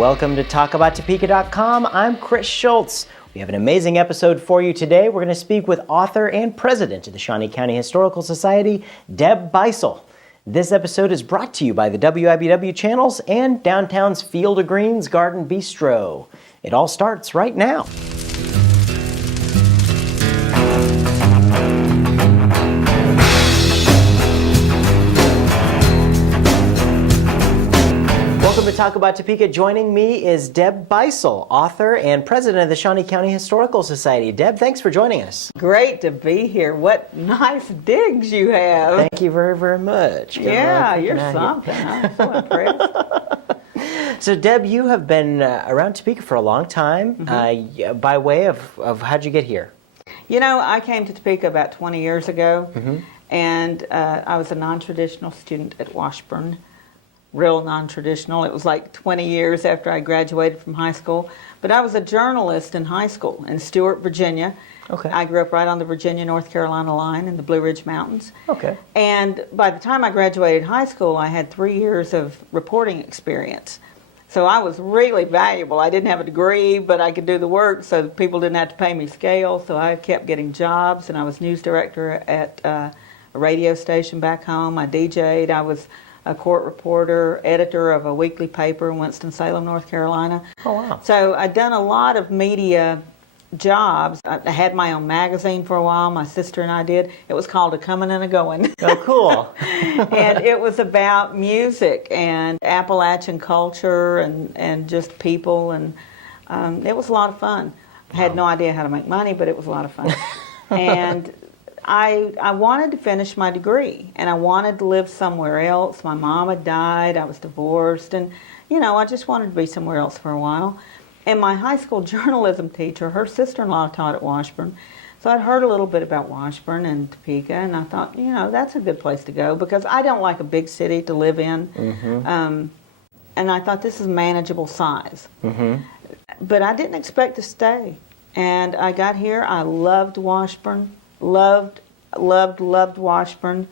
Welcome to TalkAboutTopeka.com. I'm Chris Schultz. We have an amazing episode for you today. We're going to speak with author and president of the Shawnee County Historical Society, Deb Bisel. This episode is brought to you by the WIBW channels and downtown's Field of Greens Garden Bistro. It all starts right now. Welcome to Talk About Topeka. Joining me is Deb Bisel, author and president of the Shawnee County Historical Society. Deb, thanks for joining us. Great to be here. What nice digs you have. Thank you very, very much. Yeah, you're something. I'm so impressed. So, Deb, you have been around Topeka for a long time. By way of how'd you get here? You know, I came to Topeka about 20 years ago, and I was a non-traditional student at Washburn. Real non-traditional. It was like 20 years after I graduated from high school. But I was a journalist in high school in Stewart, Virginia. Okay. I grew up right on the Virginia-North Carolina line in the Blue Ridge Mountains. Okay. And by the time I graduated high school, I had 3 years of reporting experience. So I was really valuable. I didn't have a degree, but I could do the work, so people didn't have to pay me scale. So I kept getting jobs, and I was news director at a radio station back home. I DJ'd. I was a court reporter, editor of a weekly paper in Winston-Salem, North Carolina. Oh, wow. So I'd done a lot of media jobs. I had my own magazine for a while. My sister and I did. It was called A Comin' and a Goin'. Oh, cool. And it was about music and Appalachian culture and just people. And it was a lot of fun. I had no idea how to make money, but it was a lot of fun. And I wanted to finish my degree, and I wanted to live somewhere else. My mom had died, I was divorced, and, you know, I just wanted to be somewhere else for a while. And my high school journalism teacher, her sister-in-law taught at Washburn, so I'd heard a little bit about Washburn and Topeka, and I thought, you know, that's a good place to go, because I don't like a big city to live in. And I thought, this is manageable size. But I didn't expect to stay. And I got here, I loved Washburn. Loved Washburn.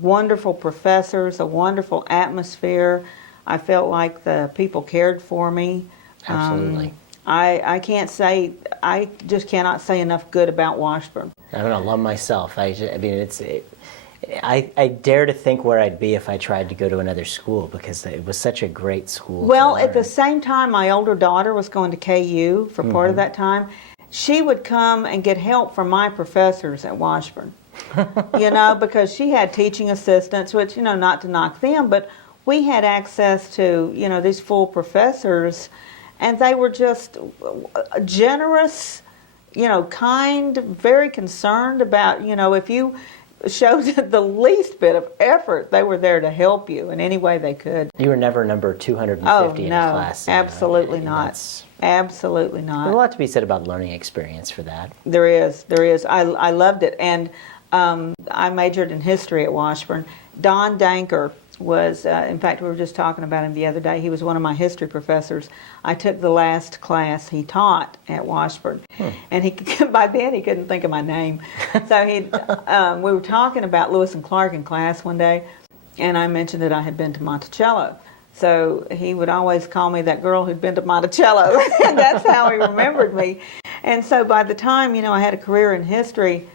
Wonderful professors, a wonderful atmosphere. I felt like the people cared for me. Absolutely. I can't say, I just cannot say enough good about Washburn. I don't know, I love myself. I mean, I dare to think where I'd be if I tried to go to another school, because it was such a great school. Well, at the same time, my older daughter was going to KU for part of that time. She would come and get help from my professors at Washburn, you know, because she had teaching assistants, which, you know, not to knock them, but we had access to, you know, these full professors, and they were just generous, you know, kind, very concerned about, you know, if you showed the least bit of effort, they were there to help you in any way they could. You were never number 250 in a class. Absolutely not. Absolutely not. There's a lot to be said about learning experience for that. There is. I loved it. And I majored in history at Washburn. Don Danker was, in fact, we were just talking about him the other day. He was one of my history professors. I took the last class he taught at Washburn. And he, by then he couldn't think of my name. So we were talking about Lewis and Clark in class one day, and I mentioned that I had been to Monticello. So he would always call me that girl who'd been to Monticello, and that's how he remembered me. And so by the time, you know, I had a career in history,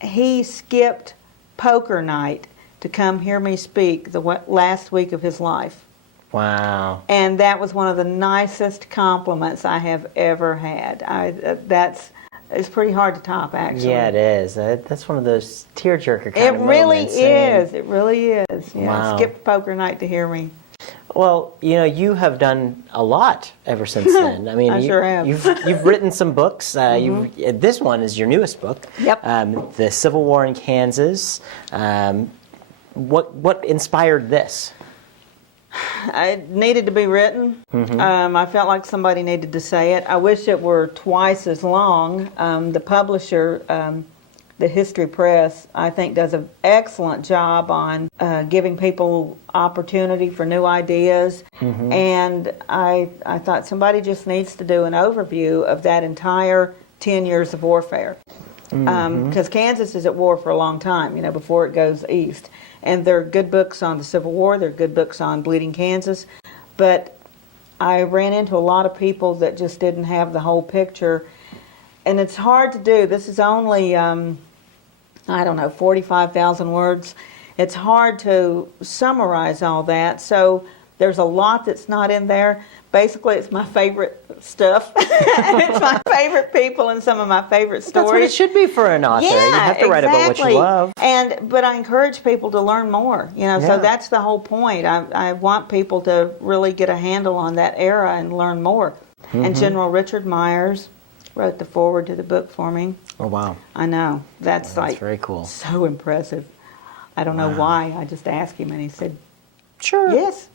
he skipped poker night to come hear me speak the last week of his life. Wow. And that was one of the nicest compliments I have ever had. It's pretty hard to top, actually. Yeah, it is. That's one of those tearjerker kind of moments. It really is. Yeah, wow. Skipped poker night to hear me. Well, you know, you have done a lot ever since then. I mean, I sure have. You've written some books. This one is your newest book. Yep. The Civil War in Kansas. What inspired this? It needed to be written. I felt like somebody needed to say it. I wish it were twice as long. The publisher, the History Press, I think does an excellent job on giving people opportunity for new ideas. And I thought somebody just needs to do an overview of that entire 10 years of warfare. Because Kansas is at war for a long time, you know, before it goes east. And there are good books on the Civil War, there are good books on Bleeding Kansas, but I ran into a lot of people that just didn't have the whole picture. And it's hard to do. This is only, I don't know, 45,000 words. It's hard to summarize all that. So there's a lot that's not in there. Basically, it's my favorite stuff. And it's my favorite people and some of my favorite stories. That's what it should be for an author. Yeah, you have to write about what you love. But I encourage people to learn more. So that's the whole point. I want people to really get a handle on that era and learn more. And General Richard Myers wrote the foreword to the book for me. Oh, wow. I know. That's very cool. So impressive. I don't know why. I just asked him and he said, sure. Yes.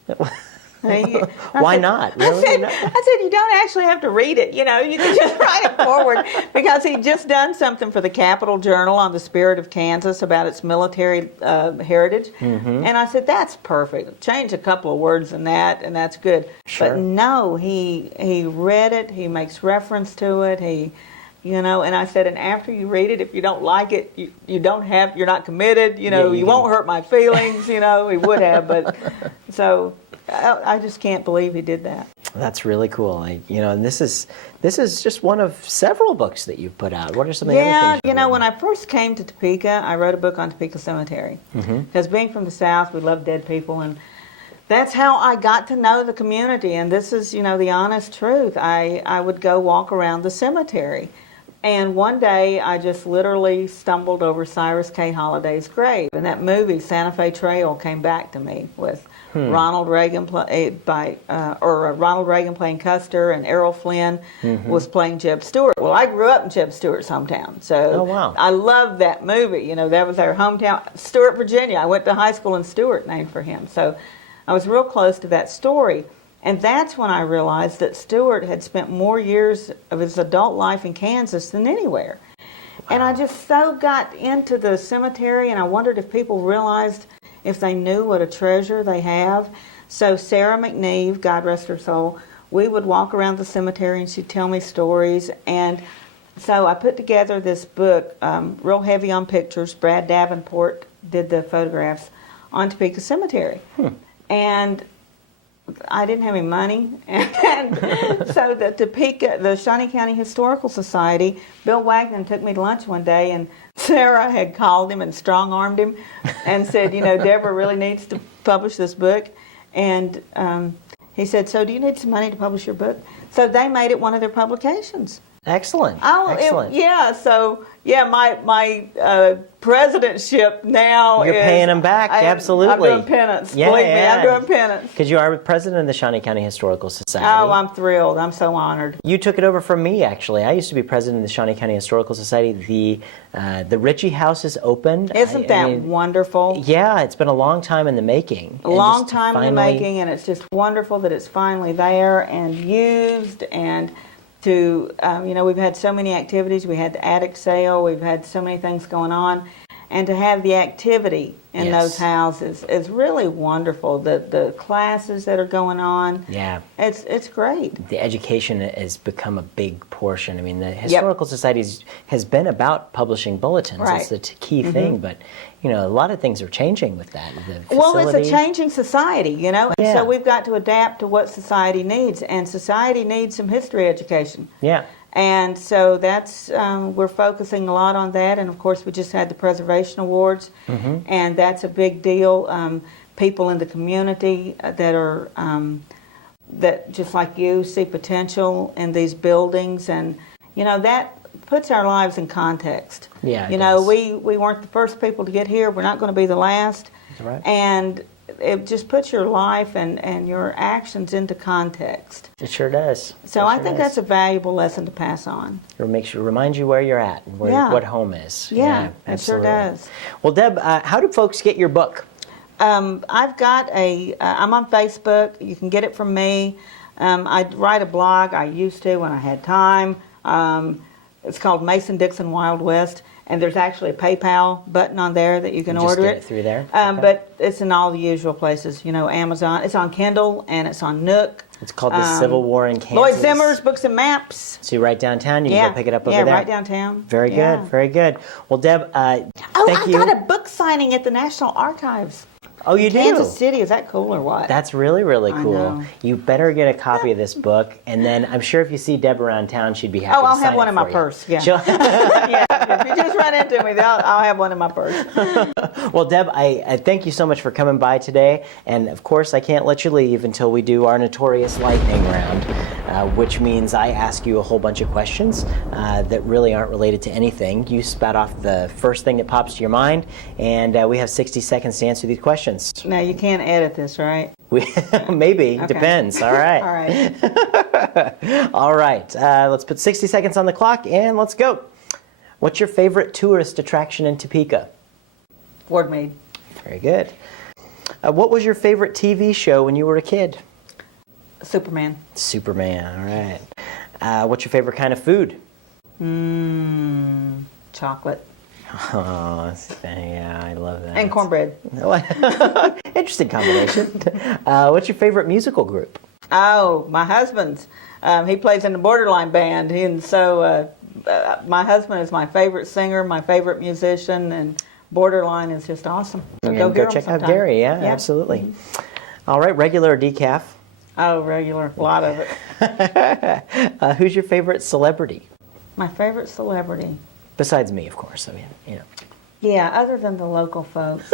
Why not? Really? I said, you don't actually have to read it. You can just write it forward, because he'd just done something for the Capitol Journal on the spirit of Kansas about its military heritage. And I said, that's perfect. Change a couple of words in that, and that's good. Sure. But no, he read it. He makes reference to it. And I said, and after you read it, if you don't like it, you're not committed. You won't hurt my feelings. He would have, but so. I just can't believe he did that. That's really cool. And this is just one of several books that you've put out. What are some of the other things? When I first came to Topeka, I wrote a book on Topeka Cemetery. Because being from the South, we love dead people, and that's how I got to know the community. And this is, the honest truth. I would go walk around the cemetery. And one day, I just literally stumbled over Cyrus K. Holliday's grave. And that movie, Santa Fe Trail, came back to me with Ronald Reagan Ronald Reagan playing Custer, and Errol Flynn was playing Jeb Stuart. Well, I grew up in Jeb Stuart's hometown, so I love that movie. That was our hometown, Stuart, Virginia. I went to high school in Stuart, named for him. So I was real close to that story. And that's when I realized that Stuart had spent more years of his adult life in Kansas than anywhere. And I just so got into the cemetery, and I wondered if people realized, if they knew what a treasure they have. So Sarah McNeve, God rest her soul, we would walk around the cemetery and she'd tell me stories. And so I put together this book, real heavy on pictures. Brad Davenport did the photographs on Topeka Cemetery. And I didn't have any money, and so the Shawnee County Historical Society, Bill Wagner took me to lunch one day, and Sarah had called him and strong-armed him and said, Deborah really needs to publish this book. And he said, so do you need some money to publish your book? So they made it one of their publications. Excellent. Excellent. My presidentship now You're paying them back, absolutely. I'm doing penance. Believe me, I'm doing penance. Because you are president of the Shawnee County Historical Society. Oh, I'm thrilled. I'm so honored. You took it over from me, actually. I used to be president of the Shawnee County Historical Society. The Ritchie House is open. Isn't that wonderful? Yeah, it's been a long time in the making. A long time in the making, and it's just wonderful that it's finally there and used. And we've had so many activities. We had the attic sale. We've had so many things going on. And to have the activity in those houses is really wonderful. The classes that are going on. Yeah. It's great. The education has become a big portion. I mean, the Historical Society has been about publishing bulletins. Right. It's the key thing. But, a lot of things are changing with that. Well, it's a changing society, Yeah. So we've got to adapt to what society needs. And society needs some history education. Yeah. And so that's, we're focusing a lot on that. And of course, we just had the Preservation Awards, and that's a big deal. People in the community that are, that just like you, see potential in these buildings. And, that puts our lives in context. Yeah. We weren't the first people to get here. We're not going to be the last. That's right. And it just puts your life and your actions into context. It sure does. So I think that's a valuable lesson to pass on. It reminds you where you're at and what home is. Yeah, it sure does. Well, Deb, how do folks get your book? I've got I'm on Facebook. You can get it from me. I write a blog. I used to when I had time. It's called Mason Dixon Wild West. And there's actually a PayPal button on there that you can order it through there. But it's in all the usual places, Amazon. It's on Kindle and it's on Nook. It's called The Civil War in Kansas. Lloyd Zimmer's Books and Maps. So you're right downtown. You can go pick it up over there. Yeah, right downtown. Very good. Very good. Well, Deb, thank you. I got a book signing at the National Archives. Oh, you do? Kansas City, is that cool or what? That's really, really I cool. know. You better get a copy of this book, and then I'm sure if you see Deb around town, she'd be happy Oh, to I'll sign have one it in my for you. purse. Yeah. She'll- If you just run into me, I'll have one in my purse. Well, Deb, I thank you so much for coming by today, and of course I can't let you leave until we do our notorious lightning round, which means I ask you a whole bunch of questions that really aren't related to anything. You spout off the first thing that pops to your mind, and we have 60 seconds to answer these questions. Now, you can't edit this, right? Maybe, Okay. depends. All right. All right. All right, let's put 60 seconds on the clock and let's go. What's your favorite tourist attraction in Topeka? Ward Mead. Very good. What was your favorite TV show when you were a kid? Superman. Superman, all right. What's your favorite kind of food? Chocolate. Oh, yeah, I love that. And cornbread. Interesting combination. What's your favorite musical group? Oh, my husband's. He plays in the Borderline band, and so my husband is my favorite singer, my favorite musician, and Borderline is just awesome. So And go hear check him out sometime. Gary, yeah, absolutely. All right, regular or decaf? Oh, regular, a lot of it. Who's your favorite celebrity? My favorite celebrity. Besides me, of course. I mean, you know. Yeah, other than the local folks.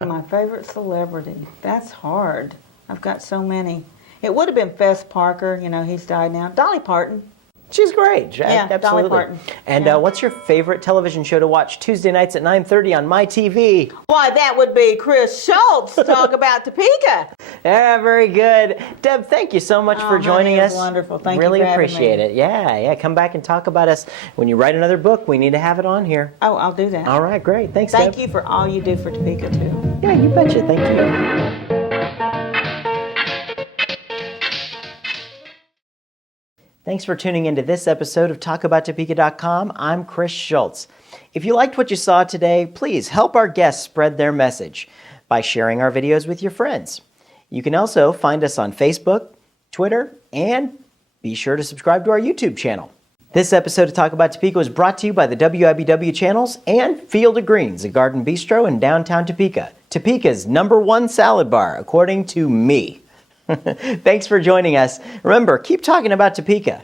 My favorite celebrity. That's hard. I've got so many. It would have been Fess Parker. You know, he's died now. Dolly Parton. She's great. Yeah, absolutely. Dolly Parton. And Yeah. What's your favorite television show to watch Tuesday nights at 9:30 on My TV? Why, that would be Chris Schultz talk about Topeka. Yeah, very good. Deb, thank you so much for joining honey, it us. was wonderful. Thank you really for having appreciate me. it. Yeah. Come back and talk about us. When you write another book, we need to have it on here. Oh, I'll do that. All right, great. Thanks, Thank Deb. you for all you do for Topeka, too. Yeah, you betcha. Thank you. Thanks for tuning into this episode of TalkAboutTopeka.com. I'm Chris Schultz. If you liked what you saw today, please help our guests spread their message by sharing our videos with your friends. You can also find us on Facebook, Twitter, and be sure to subscribe to our YouTube channel. This episode of Talk About Topeka was brought to you by the WIBW channels and Field of Greens, a garden bistro in downtown Topeka. Topeka's #1 salad bar, according to me. Thanks for joining us. Remember, keep talking about Topeka.